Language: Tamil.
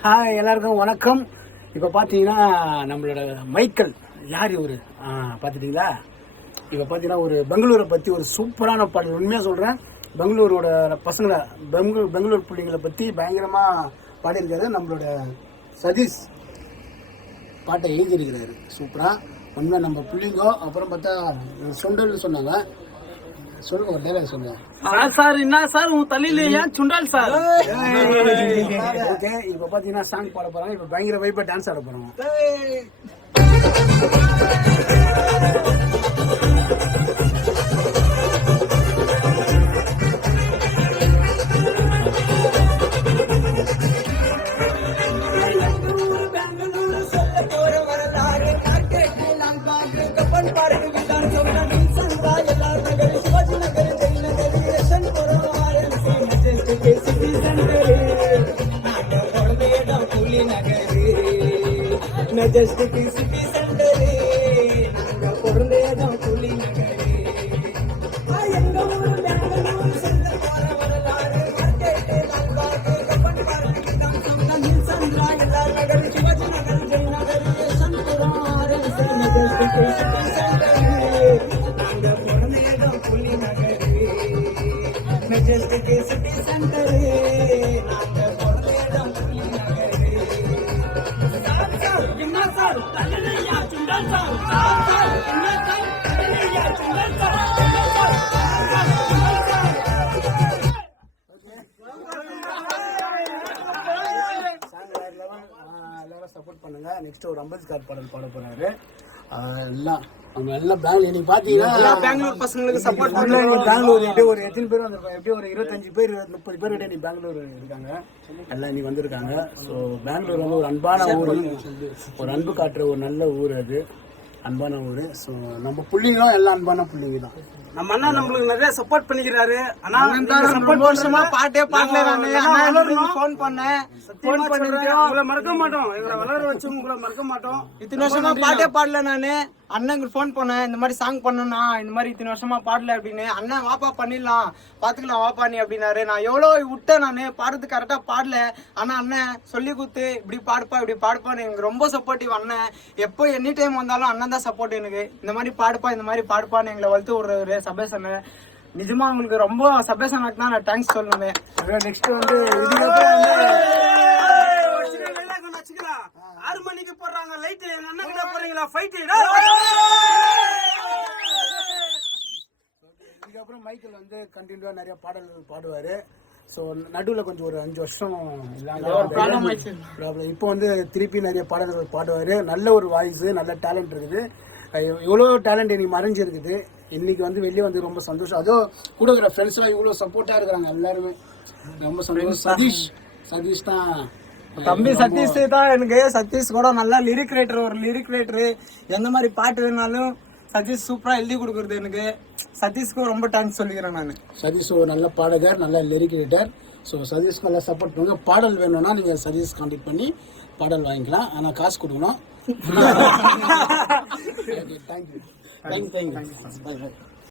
ஹாய் எல்லாருக்கும் வணக்கம். இப்போ பார்த்தீங்கன்னா நம்மளோட மைக்கேல் யார் இவர் பார்த்துட்டிங்களா? இப்போ பார்த்தீங்கன்னா ஒரு பெங்களூரை பற்றி ஒரு சூப்பரான பாடல். உண்மையாக சொல்கிறேன், பெங்களூரோட பசங்களை பெங்களூர் பிள்ளைங்களை பற்றி பயங்கரமாக பாடியிருக்காரு. நம்மளோட சதீஷ் பாட்டை எழுதியிருக்கிறாரு சூப்பராக. உண்மையாக நம்ம பிள்ளைங்கோ. அப்புறம் பார்த்தா சுண்டல்னு சொன்னாங்க. சொல்லுங்க ஒரு டைலாக் சொல்லுங்க. சார் என்ன சார் உன் தலையில ஏன் சுண்டால் சார்? ஓகே, இப்போ பார்த்தீங்கன்னா சாங் பாட போகிறாங்க. இப்போ பயங்கர வைப்பாக டான்ஸ் ஆட போகிறாங்க. மெஜஸ்டிக் சிட்டி சென்டரு நாங்க பொருளேதான் புலி நகரு. எங்க ஊரு பெங்களூர் செல்ல போற வரலாறு மார்க்கெட்டு லால்பாகு கப்பன் பார்க்கு தான் சொந்தம் சந்திரா எல்லார் நகர் சிவாஜி நகர் ஜெய் நகர் சந்துரம் ஆர்என்சி மெஜஸ்டிக் சிட்டி சென்டரு நாங்க பொருளேதான் புலி நகரு. மெஜஸ்டிக் சிட்டி சென்டரு நாங்க பொருளேதான் புலி நகரு. எல்லாரும் சப்போர்ட் பண்ணுங்க. நெக்ஸ்ட் ஒரு அம்பேத்கர் பாடல் பாட போறாரு. எல்லாம் அவங்க எல்லாம் பெங்களூர், நீங்க பாத்தீங்கன்னா பெங்களூர் பசங்களுக்கு சப்போர்ட் பெங்களூர் எப்படி ஒரு எத்தனை பேர் வந்திருக்காங்க? எப்படி ஒரு 25 பேர் 30 பேர் கிட்ட நீ பெங்களூர் இருக்காங்க. எல்லாம் நீ வந்திருக்காங்க. ஸோ பெங்களூர் வந்து ஒரு அன்பான ஊர், ஒரு அன்பு காட்டுற ஒரு நல்ல ஊர். அது அன்பான ஊர். ஸோ நம்ம பிள்ளைங்களும் எல்லாம் அன்பான பிள்ளைங்க தான். நம்ம அண்ணா நம்மளுக்கு நிறைய சப்போர்ட் பண்ணிக்கிறாரு. ஆனா சப்போர்ட் வருஷமா பாட்டே பாடல. போன் பண்ணேன், உங்களை மறக்க மாட்டோம். எங்களை வளர வச்சு உங்களை மறக்க மாட்டோம். இத்தனை வருஷமா பாட்டே பாடல. நானு அண்ணனுக்கு போன் பண்ணேன், இந்த மாதிரி சாங் பண்ணனா, இந்த மாதிரி இத்தனை வருஷமா பாடல அப்படின்னு. அண்ணன் வாப்பா பண்ணிடலாம், பாத்துக்கலாம் வாப்பா நீ அப்படின்னாரு. நான் எவ்வளவு விட்டேன், நானு பாடுறது கரெக்டா பாடல. ஆனா அண்ணன் சொல்லி கொடுத்து இப்படி பாடுப்பா இப்படி பாடுப்பான்னு எனக்கு ரொம்ப சப்போர்ட்டிவ் அண்ணன். எப்போ எனி டைம் வந்தாலும் அண்ணன் தான் சப்போர்ட் எனக்கு. இந்த மாதிரி பாடுப்பா இந்த மாதிரி பாடுப்பான்னு எங்களை வளர்த்து ஒரு சபேசன். நிஜமா உங்களுக்கு ரொம்ப சபேசனுக்கு தான் நான் தேங்க்ஸ் சொல்லணுமே. நெக்ஸ்ட் வந்து இதுக்கப்புறம் வந்து 6 மணிக்கு போடுறாங்க லைட். எங்க அண்ணன் கிட்ட போறீங்களா ஃபைட்? இதுக்கப்புறம் மைக்கேல் வந்து கண்டினியூவா நிறைய பாடல்கள் பாடுவாரு. ஸோ நடுவில் கொஞ்சம் ஒரு 5 வருஷம் ப்ராப்ளம். இப்போ வந்து திருப்பி நிறைய பாடல்கள் பாடுவார். நல்ல ஒரு வாய்ஸ், நல்ல டேலண்ட் இருக்குது. இவ்வளோ டேலண்ட் இன்னைக்கு மறைஞ்சிருக்குது. இன்னைக்கு வந்து வெளியே வந்து ரொம்ப சந்தோஷம். அதுவும் கூட இருக்கிற ஃப்ரெண்ட்ஸ்லாம் இவ்வளோ சப்போர்ட்டாக இருக்கிறாங்க. எல்லாருமே ரொம்ப சந்தோஷம். சதீஷ் தான் தம்பி. சதீஷ் தான் எனக்கு. சதீஷ் கூட நல்லா லிரிக் ரைட்டர், ஒரு லிரிக் ரைட்டரு. எந்த மாதிரி பாட்டு வேணாலும் சதீஷ் சூப்பரா எழுதி கொடுக்குறது எனக்கு. சதீஷ்க்கு ரொம்ப தேங்க்ஸ் சொல்லிக்கிறேன் நான். சதீஷ் ஒரு நல்ல பாடகர், நல்ல லிரிக் ரைட்டர். ஸோ சதீஷ் நல்லா சப்போர்ட் பண்ணுங்க. பாடல் வேணும்னா நீங்கள் சதீஷ் கான்டாக்ட் பண்ணி பாடல் வாங்கிக்கலாம். ஆனால் காசு கொடுக்கணும். தேங்க்யூ.